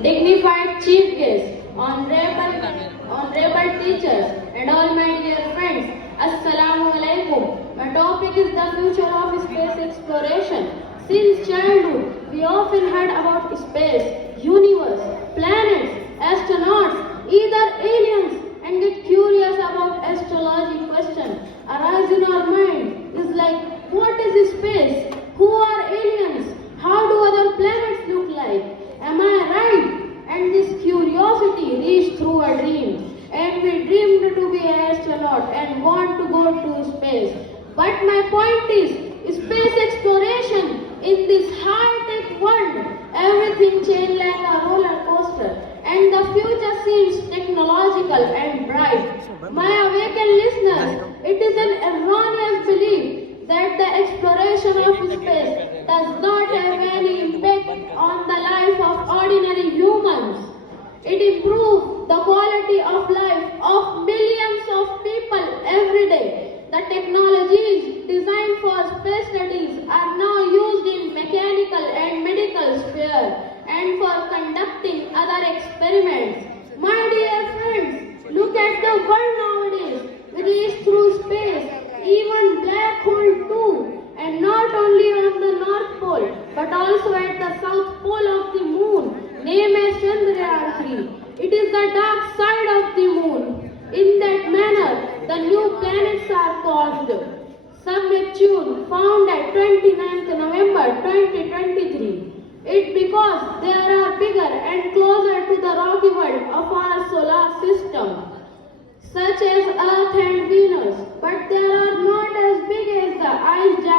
Dignified chief guests, honorable teachers, and all my dear friends, Assalamu alaikum. My topic is the future of space exploration. Since childhood, we often heard about space, universe, planets, astronauts, either aliens, and get curious about astrology question. Arise in our mind is like, what is space? Who are aliens? How do other planets look like? Am I right? And this curiosity reached through a dream. And we dreamed to be an astronaut and want to go to space. But my point is, space exploration in this high-tech world, everything changed like a roller coaster. And the future seems technological and bright. My awakened listeners, it is an erroneous belief that the exploration of space does not have any impact on the life of ordinary humans. It improves the quality of life of millions of people every day. The technologies designed for space studies are now used in mechanical and medical sphere and for conducting other experiments. My dear friends, look at the world nowadays. We reach through space, even black hole too, and not only on the North Pole, but also at the South Pole of the Moon, named as Chandrayaan-3. It is the dark side of the Moon. In that manner, the new planets are caused. Sub-Neptune, found at 29th November 2023. It because they are bigger and closer to the rocky world of our solar system, such as Earth and Venus, but they are not as big as the ice giant